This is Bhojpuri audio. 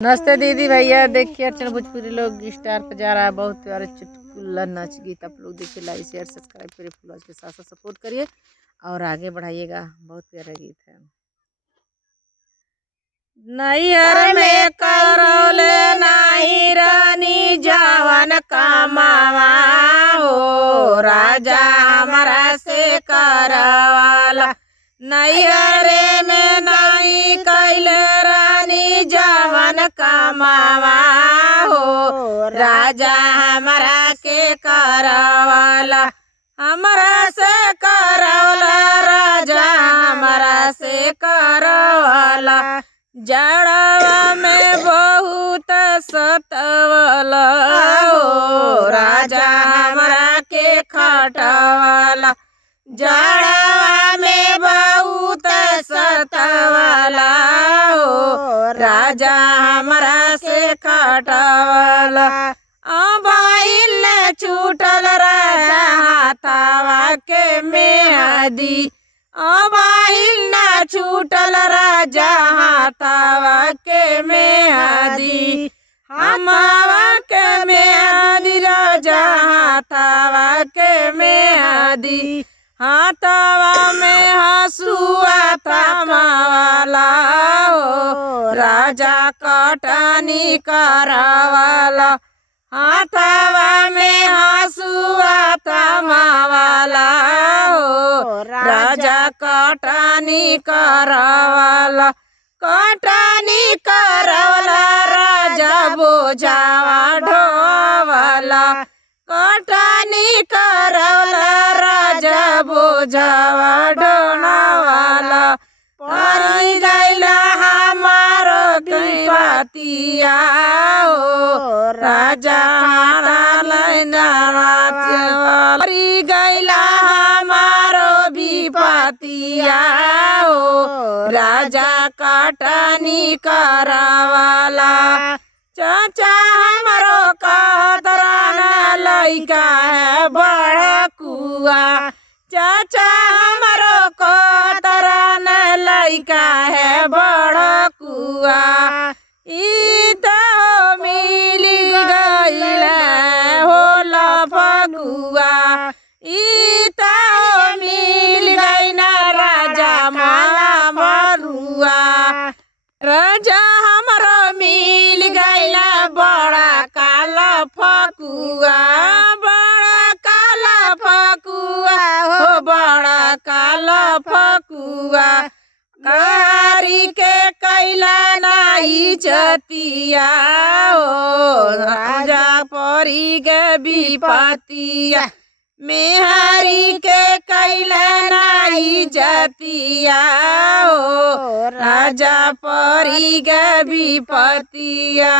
नमस्ते दीदी भैया। देखिए अर्चना भोजपुरी लोग स्टार पे जा रहा है। बहुत प्यारे चुटकुला नाच गीत आप लोग देखिए। लाइक शेयर सब्सक्राइब करिए, फॉलो के साथ साथ सपोर्ट करिए और आगे बढ़ाइएगा। बहुत प्यारा गीत है। नैहर में करौले नाही रानी जवन कमावा हो, राजा हमारा से करवाला। नैहर में नहीं कैले रानी जवन कमावा हो, राजा हमारा के करवाला। हमारा से करवाला, राजा हमारा से करवाला। जड़वा में बहुत सतवला हो, राजा हमारा के खटवाला। जड़वा में बहुत सतवला हो, राजा हमारा से खटवाला। बाइल छूटल राजा हाथावा के मेहदी, बाइल न छूटल राजा हाथावा के मेहदी। हमावा के मेहदी, राजा हाथावा के मेहदी। हाथावा में हसुआ थमावाला हो, राजा कटनी करवाला। हाथावा में हसुआ थमावाला हो, राजा कटनी करवाला। कटनी करवाला, राजा बोझावा ढोवाला। कटनी करवाला, राजा बोझावा ढोनावाला। परी गैला हमारो पतिया हो, राजा परी गैला हमारो भी पतिया हो, राजा कटनी करवाला। चाचा हमारो कतराना लइका है बड़ा कुआ, चाचा हमारो कतराना लइका है बड़ा कुआ। ई तो मिल गइल हो लफकुआ, ई तो मिल गइल राजा माला मरुआ। राजा हमारो मिल गइल बड़ा काला फकुआ, बड़ा काला फकुआ हो, बड़ा काला फकुआ। कारी के कैला नाही जतिया हो, राजा परी गे विपतिया। मेहरी के कैला नाही जतिया हो, राजा परी गे विपतिया।